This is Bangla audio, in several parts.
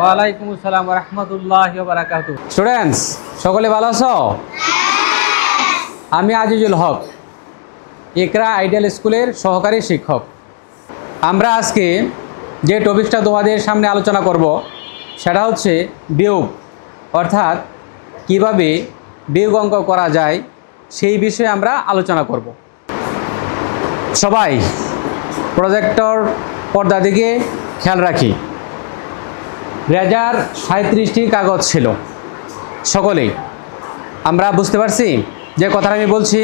ওয়ালাইকুম আসসালাম ওয়া রাহমাতুল্লাহি ওয়া বারাকাতুহু। স্টুডেন্টস সকলে ভালো আছো? আমি আজিজুল হক, ইকরা আইডিয়াল স্কুলের সহকারী শিক্ষক। আমরা আজকে যে টপিকটা তোমাদের সামনে আলোচনা করব সেটা হচ্ছে বিয়োগ, অর্থাৎ কিভাবে বিয়োগ অঙ্ক করা যায় সেই বিষয়ে আমরা আলোচনা করব। সবাই প্রজেক্টর পর্দা দিকে খেয়াল রাখি। রেজার 37টি কাগজ ছিল। সকলেই আমরা বুঝতে পারছি যে কথাটা আমি বলছি।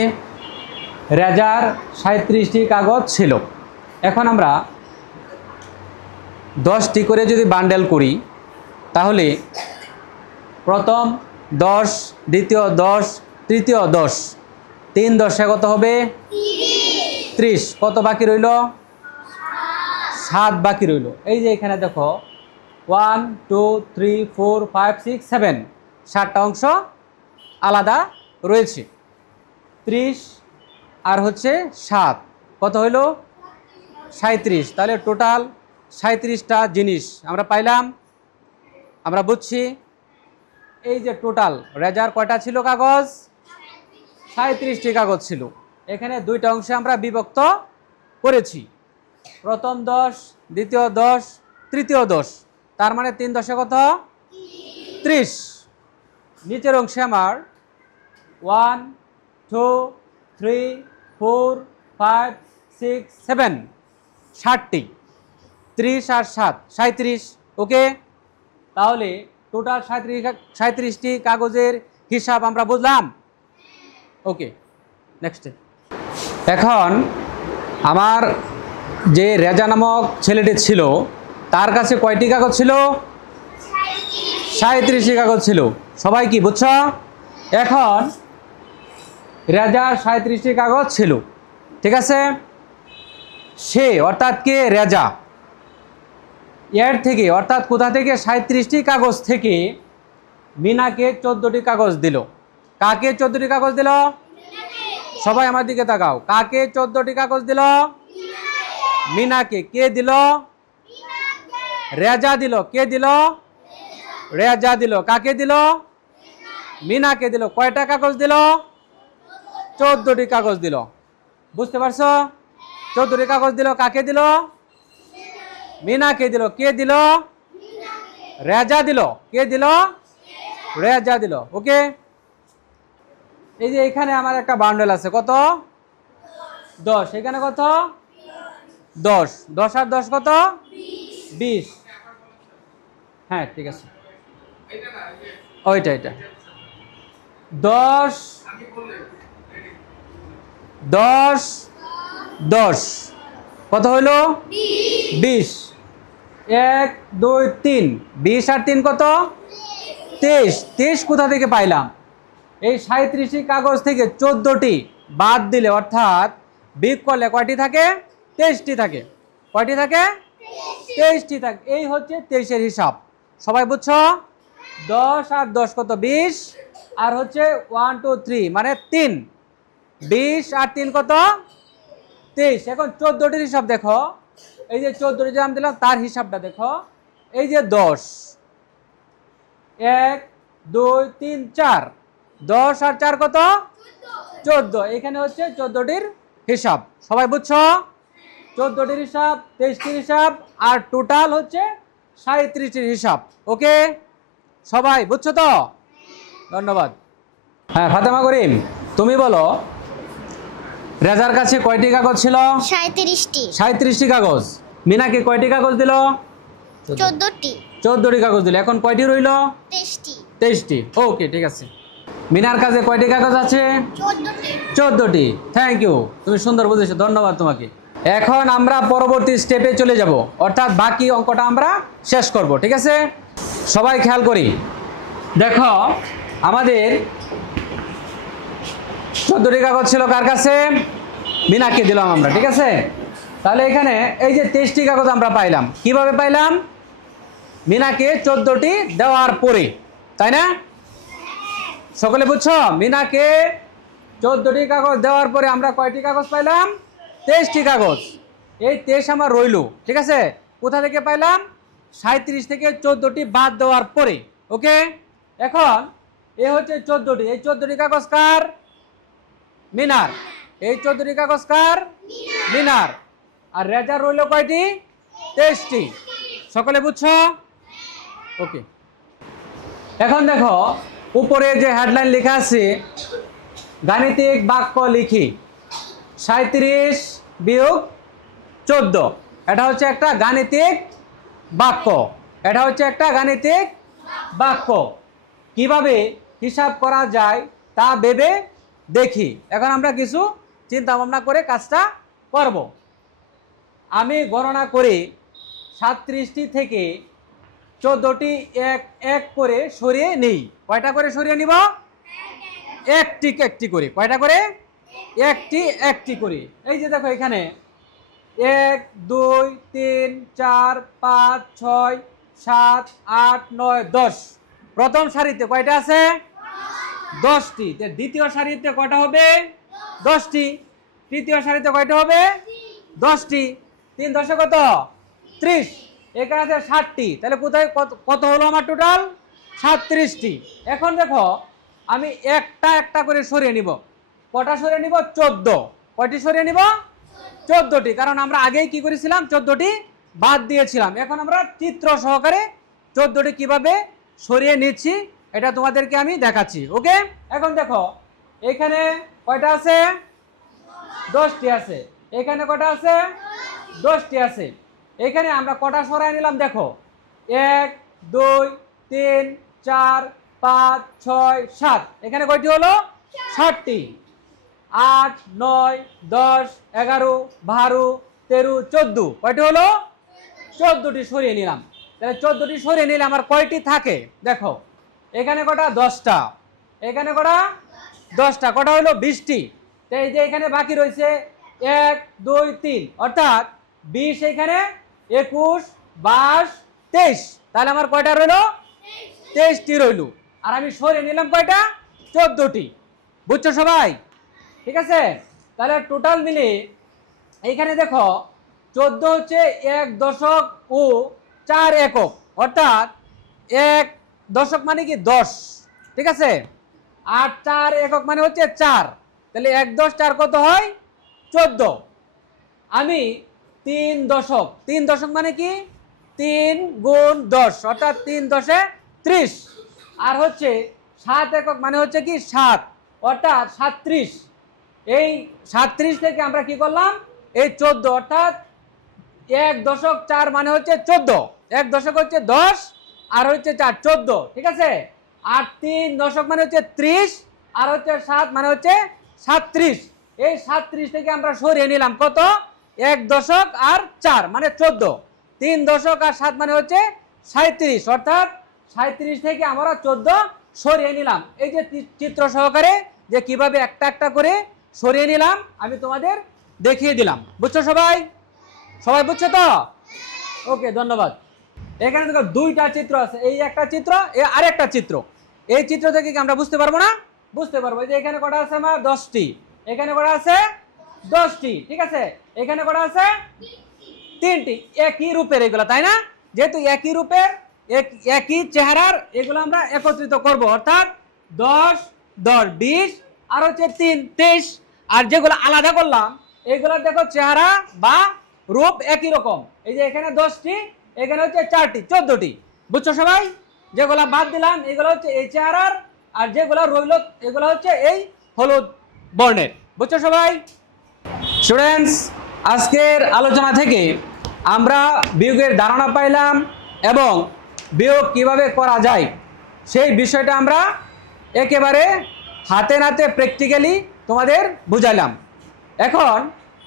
রেজার 37টি কাগজ ছিল। এখন আমরা 10টি করে যদি বান্ডেল করি তাহলে প্রথম 10, দ্বিতীয় 10, তৃতীয় 10, 3 10 কত হবে? 30। কত বাকি রইল? 7 বাকি রইল। এই যে এখানে দেখো 1 2 3 4 5 6 7, 7টা অংশ আলাদা রয়েছে। 30 আর হচ্ছে 7, কত হইল? 37। তাহলে টোটাল 37টা জিনিস আমরা পাইলাম। আমরা বুঝছি এই যে টোটাল রেজার কয়টা ছিল কাগজ? 37টি কাগজ ছিল। এখানে দুইটা অংশে আমরা বিভক্ত করেছি। প্রথম 10, দ্বিতীয় 10, তৃতীয় 10, তার মানে 3 10 কত? 30। নিচের অংশে আমার 1 2 3 4 5 6 7, 60টি। 30 আর 7 37। ওকে, তাহলে টোটাল 37টি কাগজের হিসাব আমরা বুঝলাম। ওকে, নেক্সট। এখন আমার যে রেজা নামক ছেলেটি ছিল তার কাছে কয়টি কাগজ ছিল? 37টি কাগজ ছিল। সবাই কি বুঝছ? এখন রেজার 37টি কাগজ ছিল, ঠিক আছে। সে অর্থাৎ কে? রেজা। এর থেকে অর্থাৎ কোথা থেকে? 37টি কাগজ থেকে মিনাকে 14টি কাগজ দিল। কাকে 14টি কাগজ দিল? সবাই আমার দিকে তাকাও। কাকে 14টি কাগজ দিল? মিনাকে। কে দিল? রেজা দিল। কে দিল? রেজা দিল। কাকে দিল? মিনাকে দিল। কয়টা কাগজ দিল? 14টি কাগজ দিল। বুঝতে পারছো? 14টি কাগজ দিল। কাকে দিল? মিনাকে দিল। কে দিল? রেজা দিল। কে দিল? রেজা দিল। ওকে, এই যে এখানে আমার একটা বান্ডেল আছে, কত? 10। এখানে কত? 10। 10 আর 10 কত? 20। হ্যাঁ, ঠিক আছে, ওইটা এটা 10 10 10 কত হইল? 20। 1 2 3, 20 আর 3 কত? 23। 23 কোথা থেকে পাইলাম? এই 37টি কাগজ থেকে 14টি বাদ দিলে, অর্থাৎ বিয়োগ করলে কয়টি থাকে? 23টি থাকে। কয়টি থাকে? 23টি থাকে। এই হচ্ছে 23-এর হিসাব। সবাই বুঝছো? 10 আর 10 কত? 20। আর হচ্ছে 1 2 3 মানে 3। 20 আর 3 কত? 23। এখন 14টির হিসাব দেখো। এই যে 14টি যে আমি দিলাম তার হিসাবটা দেখো। এই যে 10, 1 2 3 4, 10 আর 4 কত? 14। এখানে হচ্ছে 14টির হিসাব। সবাই বুঝছো? 14টির হিসাব, 23টির হিসাব, আর টোটাল হচ্ছে 37টির হিসাব। ওকে, সবাই বুঝছো তো? ধন্যবাদ। হ্যাঁ, ফাতেমা করিম, তুমি বলো রেজার কাছে কয়টি কাগজ ছিল? 37টি। 37টি কাগজ। মিনাকে কয়টি কাগজ দিল? 14টি। 14টি কাগজ দিল। এখন কয়টি রইল? 23টি। 23টি। ওকে, ঠিক আছে। মিনার কাছে কয়টি কাগজ আছে? 14টি। 14টি। থ্যাংক ইউ, তুমি সুন্দর বুঝেছো, ধন্যবাদ তোমাকে। এখন আমরা পরবর্তী স্টেপে চলে যাব, অর্থাৎ বাকি অঙ্কটা আমরা শেষ করব, ঠিক আছে। সবাই খেয়াল করি, দেখো আমাদের 14টি কাগজ ছিল কার কাছে? মিনাকে দিলাম আমরা, ঠিক আছে। তাহলে এখানে এই যে 23টি কাগজ আমরা পাইলাম। কিভাবে পাইলাম? মিনাকে 14টি দেওয়ার পরে, তাই না? সকলে বুঝছো? মিনাকে 14টি কাগজ দেওয়ার পরে আমরা কয়টি কাগজ পাইলাম? 23টি কাগজ। এই 23 আমার রইল, ঠিক আছে। কোথা থেকে পাইলাম? 37 থেকে 14টি বাদ দেওয়ার পরে। ওকে, এখন এ হচ্ছে 14টি। এই 14টি কাগজ কার? মিনার। এই 14টি কাগজ কার? মিনার। আর রেজার রইল কয়টি? 23টি। সকলে বুঝছো? ওকে, এখন দেখো উপরে যে হেডলাইন লেখা আছে, গাণিতিক বাক্য লিখি 37 বিয়োগ 14। এটা হচ্ছে একটা গাণিতিক বাক্য। এটা হচ্ছে একটা গাণিতিক বাক্য। কিভাবে হিসাব করা যায় তা ভেবে দেখি। এখন আমরা কিছু চিন্তা ভাবনা করে কাজটা করব। আমি গণনা করে 37টি থেকে 14টি এক এক করে সরিয়ে নিই। কয়টা করে সরিয়ে নিব? একটি একটি করে। কয়টা করে? একটি একটি করে। এই যে দেখো এখানে 1 2 3 4 5 6 7 8 9 10। প্রথম সারিতে কয়টা আছে? 10টি। দ্বিতীয় সারিতে কয়টা হবে? 10টি। তৃতীয় সারিতে কয়টা হবে? 10টি। 3 10 কত? 30। এখানে আছে 60টি। তাহলে কোথায় কত হলো আমার টোটাল? 37টি। এখন দেখো আমি একটা একটা করে সরিয়ে নিব। কটা সরিয়ে নিব? 14। কয়টি সরিয়ে নিব? 14টি। কারণ আমরা আগেই কি করেছিলাম? 14টি বাদ দিয়েছিলাম। এখন আমরা চিত্র সহকারে 14টি কিভাবে সরিয়ে নিচ্ছি এটা তোমাদেরকে আমি দেখাচ্ছি। ওকে, এখন দেখো এখানে কয়টা আছে? 10টি আছে। এখানে কয়টা আছে? 10টি আছে। এখানে আমরা কটা সরাই নিলাম দেখো, 1 2 3 4 5 6 7। এখানে কয়টি হলো? 60টি। 8 9 10 11 12 13 14। কয়টি হলো? 14টি সরিয়ে নিলাম। তাহলে 14টি সরিয়ে নিলে আমার কয়টি থাকে দেখো, এখানে কটা? 10টা। এখানে কটা? 10টা। কটা হলো? 20টি। তো এই যে এখানে বাকি রয়েছে 1 2 3, অর্থাৎ 20, এখানে 21 22 23। তাহলে আমার কয়টা রইলো? 23টি রইল। আর আমি সরিয়ে নিলাম কয়টা? 14টি। বুঝছো সবাই? ঠিক আছে। তাহলে টোটাল মিলে এইখানে দেখো 14 হচ্ছে 1 দশক ও 4 একক, অর্থাৎ 1 দশক মানে কি 10। ঠিক আছে। আর 4 একক মানে হচ্ছে 4। তাহলে 1 10 4 কত হয়? 14। আমি 3 দশক, 3 দশক মানে কি 3 গুণ 10, অর্থাৎ 3 10 30। আর হচ্ছে 7 একক মানে হচ্ছে কি 7, অর্থাৎ 37। এই 37 থেকে আমরা কি করলাম? এই 14, অর্থাৎ 1 দশক 4 মানে হচ্ছে 14। 1 দশক হচ্ছে 10 আর হচ্ছে 4 14। ঠিক আছে। আর 3 দশক মানে হচ্ছে 30 আর হচ্ছে 7 মানে হচ্ছে 37। এই 37 থেকে আমরা সরিয়ে নিলাম কত? 1 দশক আর 4 মানে 14। 3 দশক আর 7 মানে হচ্ছে 37, অর্থাৎ 37 থেকে আমরা 14 সরিয়ে নিলাম। এই যে চিত্র সহকারে যে কিভাবে একটা একটা করে সরিয়ে নিলাম আমি তোমাদের দেখিয়ে দিলাম। বুঝছো সবাই? সবাই বুঝছো তো? ওকে, ধন্যবাদ। এখানে দেখো 2টা চিত্র আছে, এই একটা চিত্র, এই আরেকটা চিত্র। এই চিত্র থেকে কি আমরা বুঝতে পারবো না? বুঝতে পারবো। এই যে এখানে কটা আছে আমার? 10টি। এখানে কটা আছে? 10টি। ঠিক আছে। এখানে কটা আছে? 3টি। একই রূপের এগুলো, তাই না? যেহেতু একই রূপের, একই চেহারার, এগুলো আমরা একত্রিত করব, অর্থাৎ 10 10 20 আর হচ্ছে 3 23। আর যেগুলো আলাদা করলাম এগুলো দেখো চেহারা বা রূপ একই রকম। এই যে এখানে 10টি, এখানে হচ্ছে 4টি, 14টি। বুঝছো সবাই? যেগুলো বাদ দিলাম এগুলো হচ্ছে এই চেহারার, আর যেগুলো রইল এগুলো হচ্ছে এই হলুদ বর্ণের। বুঝছো সবাই? স্টুডেন্টস, আজকের আলোচনা থেকে আমরা বিয়োগের ধারণা পাইলাম এবং বিয়োগ কিভাবে করা যায় সেই বিষয়টা আমরা একেবারে হাতে নাতে প্র্যাকটিক্যালি তোমাদের বুঝাইলাম। এখন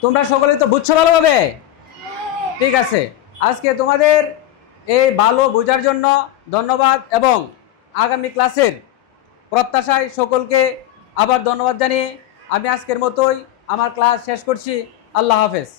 তোমরা সকলে তো বুঝছো ভালোভাবে? ঠিক আছে। আজকে তোমাদের এই ভালো বোঝার জন্য ধন্যবাদ এবং আগামী ক্লাসের প্রত্যাশায় সকলকে আবার ধন্যবাদ জানিয়ে আমি আজকের মতোই আমার ক্লাস শেষ করছি। আল্লাহ হাফেজ।